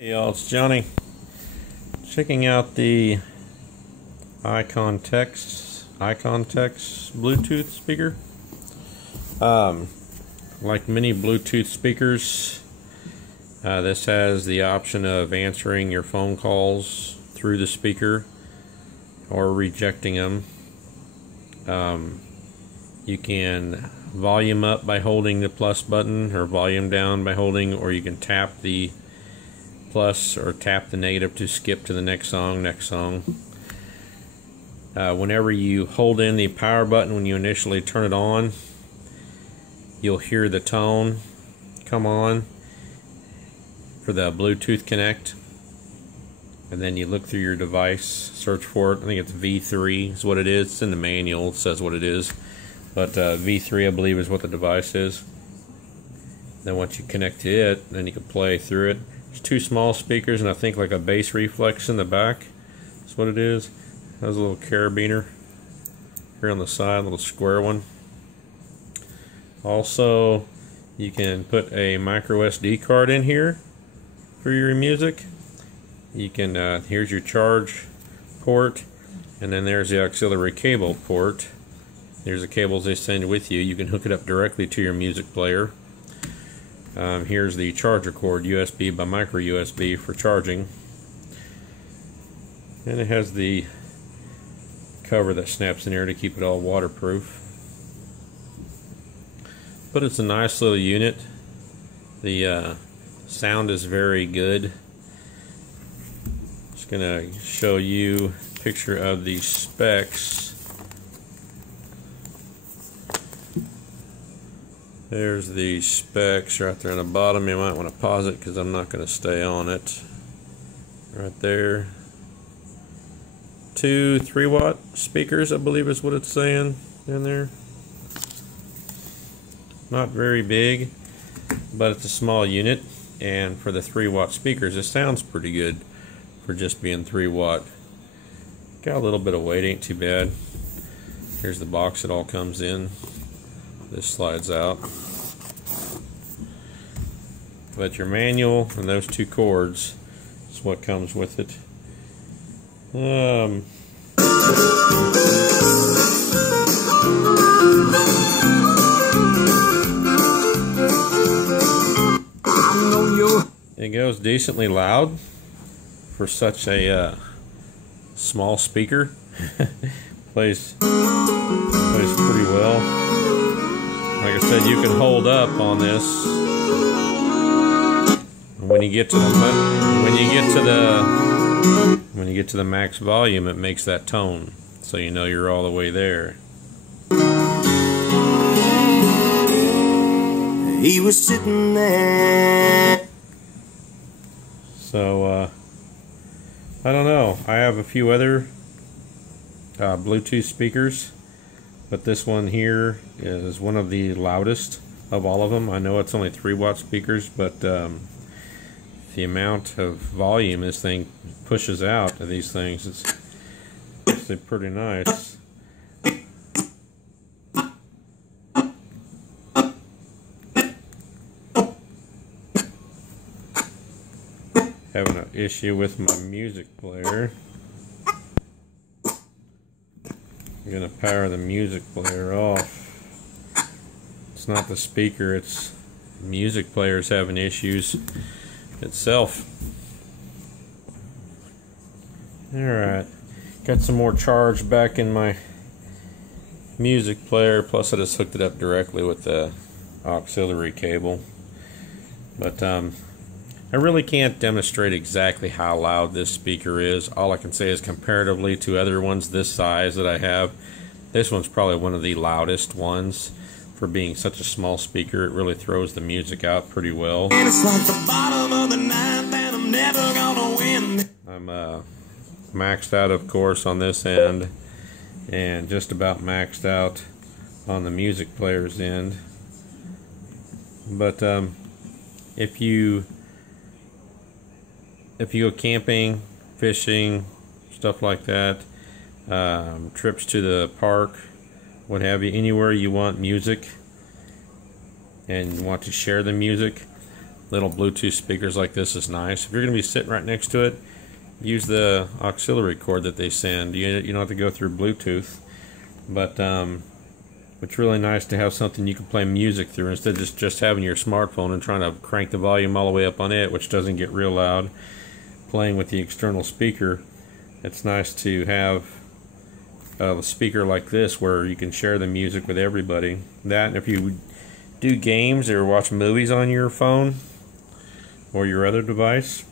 Hey y'all, it's Johnny. Checking out the Icon Text Bluetooth speaker. Like many Bluetooth speakers, this has the option of answering your phone calls through the speaker or rejecting them. You can volume up by holding the plus button, or volume down by holding, or you can tap the plus or tap the negative to skip to the next song. Whenever you hold in the power button when you initially turn it on, you'll hear the tone come on for the Bluetooth Connect, and then you look through your device, search for it. I think it's V3 is what it is. It's in the manual, it says what it is, but V3 I believe is what the device is. Then once you connect to it, then you can play through it. There's two small speakers and I think like a bass reflex in the back. That's what it is. There's a little carabiner here on the side, a little square one. Also, you can put a micro SD card in here for your music. You can, here's your charge port, and then there's the auxiliary cable port. There's the cables they send with you. You can hook it up directly to your music player. Here's the charger cord, USB by micro USB for charging, and it has the cover that snaps in there to keep it all waterproof. But it's a nice little unit. The sound is very good. Just gonna show you a picture of the specs. There's the specs right there on the bottom. You might want to pause it because I'm not going to stay on it. Right there. 2 3-watt speakers, I believe is what it's saying in there. Not very big, but it's a small unit. And for the 3-watt speakers, it sounds pretty good for just being 3-watt. Got a little bit of weight, ain't too bad. Here's the box it all comes in. This slides out. But your manual and those 2 cords is what comes with it. It goes decently loud for such a small speaker. plays pretty well. Like I said, you can hold up on this. When you get to the max volume, it makes that tone, so you know you're all the way there. He was sitting there. So I don't know. I have a few other Bluetooth speakers, but this one here is one of the loudest of all of them. I know it's only 3-watt speakers, but the amount of volume this thing pushes out of these things is actually pretty nice. Having an issue with my music player. I'm gonna power the music player off. It's not the speaker, it's the music player's having issues itself. Alright, got some more charge back in my music player, plus I just hooked it up directly with the auxiliary cable. But I really can't demonstrate exactly how loud this speaker is. All I can say is comparatively to other ones this size that I have, this one's probably one of the loudest ones. For being such a small speaker, it really throws the music out pretty well. It's like the bottom of the ninth and I'm never gonna win. I'm maxed out, of course, on this end, and just about maxed out on the music player's end. But if you go camping, fishing, stuff like that, trips to the park, what have you, anywhere you want music and want to share the music, little Bluetooth speakers like this is nice. If you're going to be sitting right next to it, use the auxiliary cord that they send. You don't have to go through Bluetooth, but it's really nice to have something you can play music through instead of just having your smartphone and trying to crank the volume all the way up on it, which doesn't get real loud. Playing with the external speaker, it's nice to have a speaker like this where you can share the music with everybody. That, and if you do games or watch movies on your phone or your other device,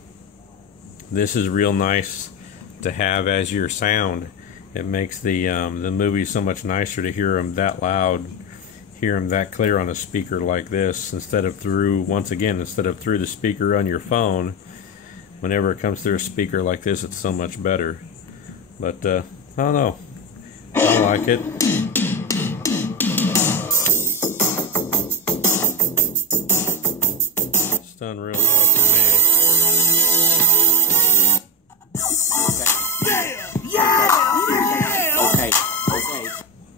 this is real nice to have as your sound. It makes the movies so much nicer to hear them that loud, hear them that clear on a speaker like this, instead of through the speaker on your phone. Whenever it comes through a speaker like this, it's so much better. But I don't know, I like it. It's done real well for me. Okay.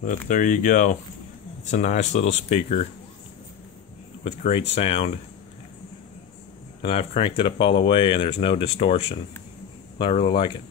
But there you go. It's a nice little speaker with great sound. And I've cranked it up all the way and there's no distortion. I really like it.